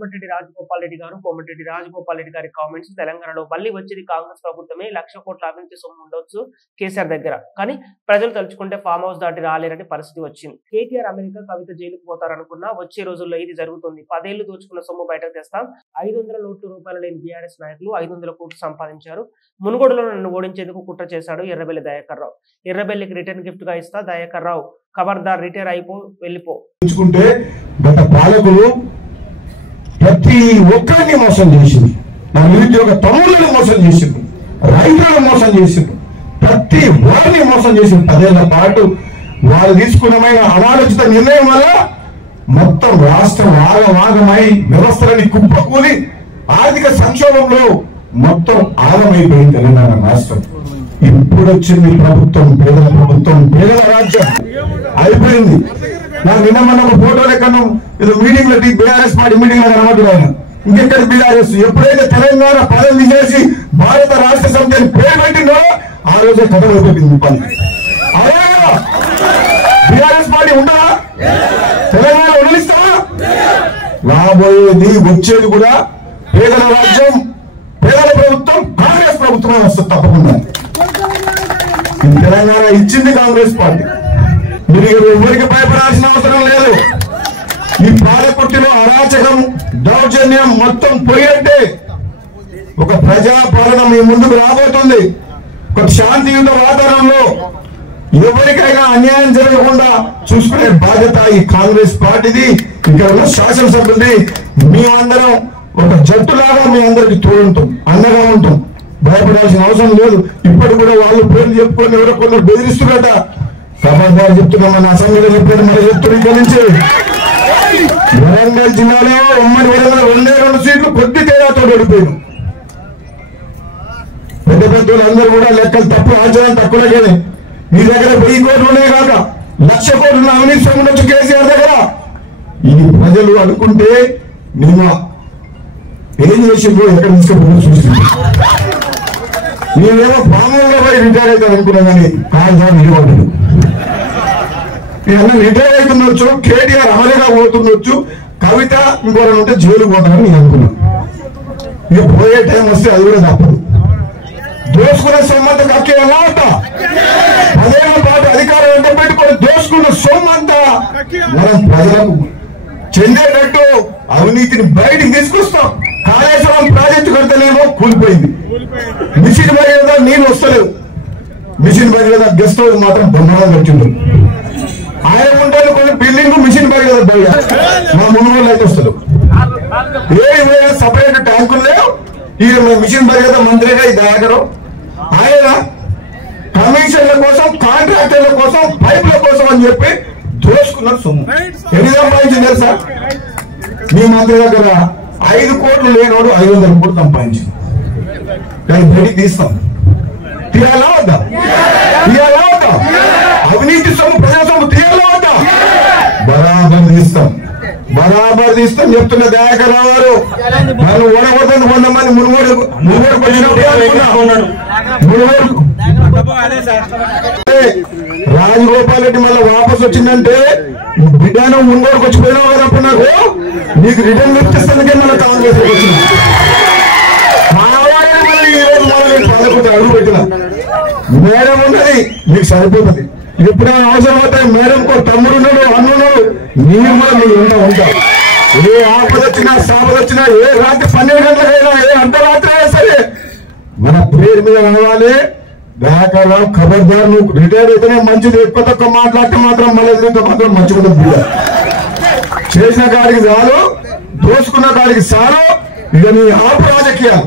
కోమటిరెడ్డి రాజగోపాల్ రెడ్డి గారు కోమటిరెడ్డి రాజగోపాల్ రెడ్డి గారి కామెంట్స్ తెలంగాణలో మళ్ళీ వచ్చేది కాంగ్రెస్ ప్రభుత్వమే 1,00,000 కోట్ల అవినీతి సొమ్ము ఉండొచ్చు కేసీఆర్ దగ్గర కానీ ప్రజలు తలుచుకుంటే ఫామ్ హౌస్ దాటి రాలేరని పరిస్థితి వచ్చింది. కేటీఆర్ అమెరికా కవిత జైలుకు పోతారనుకున్నా వచ్చే రోజుల్లో ఇది జరుగుతుంది. 10 ఏళ్లు దోచుకున్న సొమ్ము బయటకు తెస్తాం. 500 కోట్ల రూపాయలు లేని బీఆర్ఎస్ నాయకులు 500 కోట్లు సంపాదించారు. మునుగోడులో నన్ను ఓడించేందుకు కుట్ర చేశాడు ఎర్రబెల్లి దయాకర్ రావు. ఎర్రబెల్లికి రిటర్న్ గిఫ్ట్ గా ఇస్తా దయాకర్ రావు ఖబర్దార్ రిటైర్ అయిపో వెళ్ళిపో. గత పాలకులు ప్రతి ఒక్కరిని మోసం చేసింది. నా నిరుద్యోగ తమ్ముళ్ళని మోసం చేసింది, రైతులను మోసం చేసింది, ప్రతి వారిని మోసం చేసింది. 10 ఏళ్ల పాటు వారు తీసుకున్న అనాలోచిత నిర్ణయం వల్ల మొత్తం రాష్ట్రం ఆగమాగమై వ్యవస్థలని కుప్పకూలి ఆర్థిక సంక్షోభంలో మొత్తం ఆగమైపోయింది తెలంగాణ రాష్ట్రం. ఇప్పుడు వచ్చింది ప్రభుత్వం, పేదల ప్రభుత్వం, పేదల రాజ్యం అయిపోయింది. నా నిన్న మన ఫోటోలు ఎక్కడ ఏదో మీటింగ్ లో బీఆర్ఎస్ పార్టీ మీటింగ్ లో కనబడుతుంది. ఆయన ఇంకెక్కడ బీఆర్ఎస్ ఎప్పుడైతే తెలంగాణ పదవి తీసేసి భారత రాష్ట్ర సమితి అని పేరు పెట్టిందో ఆ రోజే కథ అయిపోయింది పని. అదే బీఆర్ఎస్ పార్టీ ఉండదా? తెలంగాణ ఉండనిస్తావా? రాబోయేది వచ్చేది కూడా పేదల రాజ్యం, పేదల ప్రభుత్వం, కాంగ్రెస్ ప్రభుత్వమే వస్తుంది తప్పకుండా. తెలంగాణ ఇచ్చింది కాంగ్రెస్ పార్టీ. మీరు ఎవరికి భయపడాల్సిన అవసరం లేదు. ఈ పాలకుర్తిలో అరాచకం, దౌర్జన్యం మొత్తం పోయినట్టే ఒక ప్రజా పాలన మీ ముందుకు రాబోతుంది. ఒక శాంతియుత వాతావరణంలో ఎవరికైనా అన్యాయం జరగకుండా చూసుకునే బాధ్యత ఈ కాంగ్రెస్ పార్టీది, ఇక్కడ ఉన్న శాసనసభ్యులది. మేమందరం ఒక జట్టులాగా మీ అందరికి తోడుంటాం, అండగా ఉంటాం. భయపడాల్సిన అవసరం లేదు. ఇప్పటి కూడా వాళ్ళు పేర్లు చెప్పుకొని ఎవరో కొందరు బెదిరిస్తున్నట. ఖబర్దార్ చెప్తున్నాం, మన అసెంబ్లీలో చెప్పారు, మరి చెప్తున్నారు. ఇక్కడ నుంచి వరంగల్ జిల్లాలో ఉమ్మడి వరంగల్ 2 సీట్లు కొద్ది తేడాతో ఓడిపోయారు. పెద్ద పెద్దలు అందరూ కూడా లెక్కలు తప్పు, ఆచరణ తక్కువగానే. మీ దగ్గర 1000 కోట్లు ఉన్నాయి కాక 1,00,000 కోట్లు అవినీతి సొమ్ము ఉండొచ్చు కేసీఆర్ దగ్గర. ఇది ప్రజలు అనుకుంటే నేను ఏం చేసిందో ఎక్కడ తీసుకుపోయి చూసింది. నేనేమో పాములుగా పోయి రిటైర్ అవుతాను అనుకున్నా కానీ కాదు నిలబడ్డాడు. నేను రిటైర్ అవుతుండొచ్చు, కేటీఆర్ అమలుగా పోతుండొచ్చు, కవిత ఇంకోటి ఉంటే జైలు పోతానని నేను అనుకున్నాను. ఇక పోయే టైం వస్తే అది కూడా తప్పదు. దోసుకున్న సొమ్మంతా కక్కే ఎలా ఉంటా 10 ఏళ్ల పాటు అధికారం ఎంత పెట్టుకొని దోసుకున్న సొమ్మంతా మనం ప్రజలకు చెందేటట్టు అవినీతిని బయటికి తీసుకొస్తాం. కాళేశ్వరం ప్రాజెక్టు కడతలేమో కూలిపోయింది. మిషన్ భగీరథ నీళ్ళు వస్తలేవు. మిషన్ భగీరథ గెస్ట్ హౌస్ మాత్రం బ్రహ్మాండంగా వచ్చింది. ఆయన ఉంటారు కొన్ని బిల్డింగ్ మిషన్ భగీరథ బయట మా మునుగోలు అయితే వస్తారు. ఏ సపరేట్ ట్యాంకులు లేవు. ఈ మిషన్ భగీరథ మంత్రిగా ఈ దయాకరు ఆయన కమిషన్ల కోసం, కాంట్రాక్టర్ల కోసం, పైపుల కోసం అని చెప్పి దోసుకున్నారు సొమ్ము. ఎన్ని సంపాదించింది తెలుసా? మీ మంత్రి దగ్గర 5 కోట్లు లేనోడు 500 కోట్లు సంపాదించింది. దాన్ని బయటికి తీస్తాం. తీయాలా వద్దా? తీయాలా వద్దా? అవినీతి సొమ్ము, ప్రజా సొమ్ము తీయాలా వద్దా? బరాబర్ తీస్తాం, బరాబర్ తీస్తాం చెప్తున్న దయాకర్ రావు గారు. వాళ్ళు ఓడగొడుతుంది. కొంతమంది మునుగోడు రాజగోపాల్ రెడ్డి మళ్ళీ వాపస్ వచ్చిందంటే బిడ్డను మునుగోడుకు వచ్చిపోయినావు కదా. అప్పుడు నాకు నీకు రిటర్న్ ఇప్పిస్తానికే మళ్ళీ కాంగ్రెస్ వచ్చింది. ఈ రోజు మళ్ళీ పాలకుడు అడుగు పెట్టిన మేడం ఉన్నది, మీకు సరిపోతుంది. ఎప్పుడైనా అవసరం అవుతాయి మేడంకు తమ్ముడు ఉన్నాడు, అన్నున్నాడు, మీరు కూడా మీ ఇంట ఉంటారు. ఏ ఆపద వచ్చినా, సాపద వచ్చినా, ఏ రాత్రి 12 గంటలకైనా, ఏ అర్ధరాత్రి అయినా సరే మన పేరు మీద రావాలి. దయాకర్ రావు ఖబర్దార్, నువ్వు రిటైర్ అయితేనే మంచిది. ఎక్కువ తక్కువ మాట్లాడితే మాత్రం మళ్ళీ మాత్రం మంచిగా చేసిన కాడికి చాలు, దోసుకున్న కాడికి చాలు. ఇక నీ ఆపు రాజకీయాలు